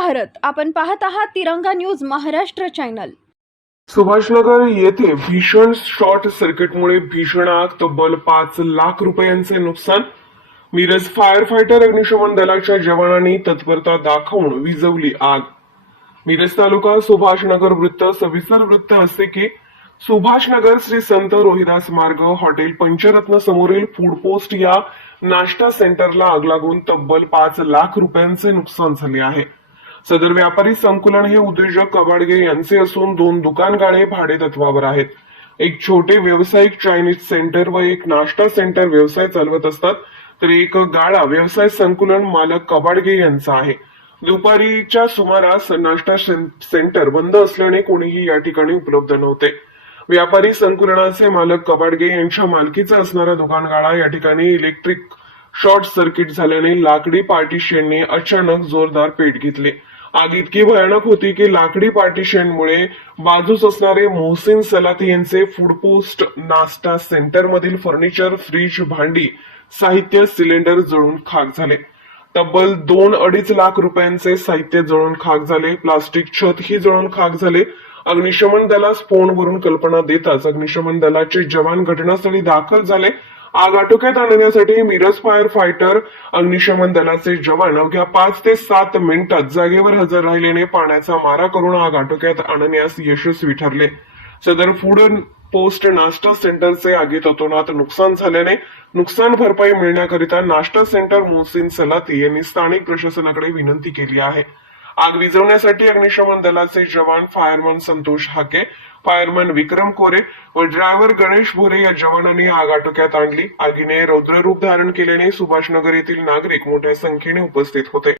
भारत. आपण पाहत आहात तिरंगा न्यूज महाराष्ट्र चॅनल. सुभाषनगर येथे भीषण शॉर्ट सर्किटमुळे भीषण आग तब्बल पाच लाख रुपयांचे नुकसान. मिरज फायर फायटर अग्निशमन दलाच्या जवानांनी तत्परता दाखवून विजवली आग. मिरज तालुका सुभाषनगर वृत्त सविस्तर वृत्त असे की सुभाषनगर श्री संत रोहिदास मार्ग हॉटेल पंचरत्न समोरील फूड पोस्ट या नाश्ता सेंटरला आग लागून तब्बल पाच लाख रुपयांचे नुकसान झाले आहे. सदर व्यापारी संकुलन हे उद्योजक कबाडगे यांचे असून दोन दुकान गाळे भाडे तत्वावर आहेत. एक छोटे व्यावसायिक चायनीज सेंटर व एक नाश्ता सेंटर व्यवसाय चालवत असतात. तर एक गाळा व्यवसाय संकुलन मालक कबाडगे यांचा आहे. दुपारीच्या सुमारास नाश्ता सेंटर बंद असल्याने कोणीही या ठिकाणी उपलब्ध नव्हते. व्यापारी संकुलनाचे मालक कबाडगे यांच्या मालकीचा असणारा दुकान गाळा या ठिकाणी इलेक्ट्रिक शॉर्ट सर्किट झाल्याने लाकडी पार्टिशनने अचानक जोरदार पेट घेतले. आग इतकी भयानक होती की लाकडी पार्टिशनमुळे बाजूस असणारे मोहसिन सलाती यांचे फूड पोस्ट नाश्ता सेंटर मधील फर्निचर फ्रीज भांडी साहित्य सिलेंडर जळून खाक झाले. तब्बल दोन अडीच लाख रुपयांचे साहित्य जळून खाक झाले. प्लास्टिक छत ही जळून खाक झाले. अग्निशमन दलास फोनवरून कल्पना देताच अग्निशमन दलाचे जवान घटनास्थळी दाखल झाले. आग आटोक्यात आणण्यासाठी मिरज फायर फायटर अग्निशमन दलाचे जवान अवघ्या पाच ते सात मिनिटात जागेवर हजर राहिल्याने पाण्याचा मारा करून आग आटोक्यात आणण्यास यशस्वी ठरले. सदर फूड पोस्ट नाश्ता सेंटरचे आगीत अतोनात नुकसान झाल्याने नुकसान भरपाई मिळण्याकरिता नाश्ता सेंटर मोहसिन सलाती यांनी स्थानिक प्रशासनाकडे विनंती केली आहे. आग विझवण्यासाठी अग्निशमन दलाचे जवान फायरमन संतोष हाके फायरमन विक्रम कोरे व ड्रायव्हर गणेश भोरे या जवानांनी आग आटोक्यात आणली. आगीने रौद्ररूप धारण केल्याने सुभाषनगर येथील नागरिक मोठ्या संख्येने उपस्थित होते.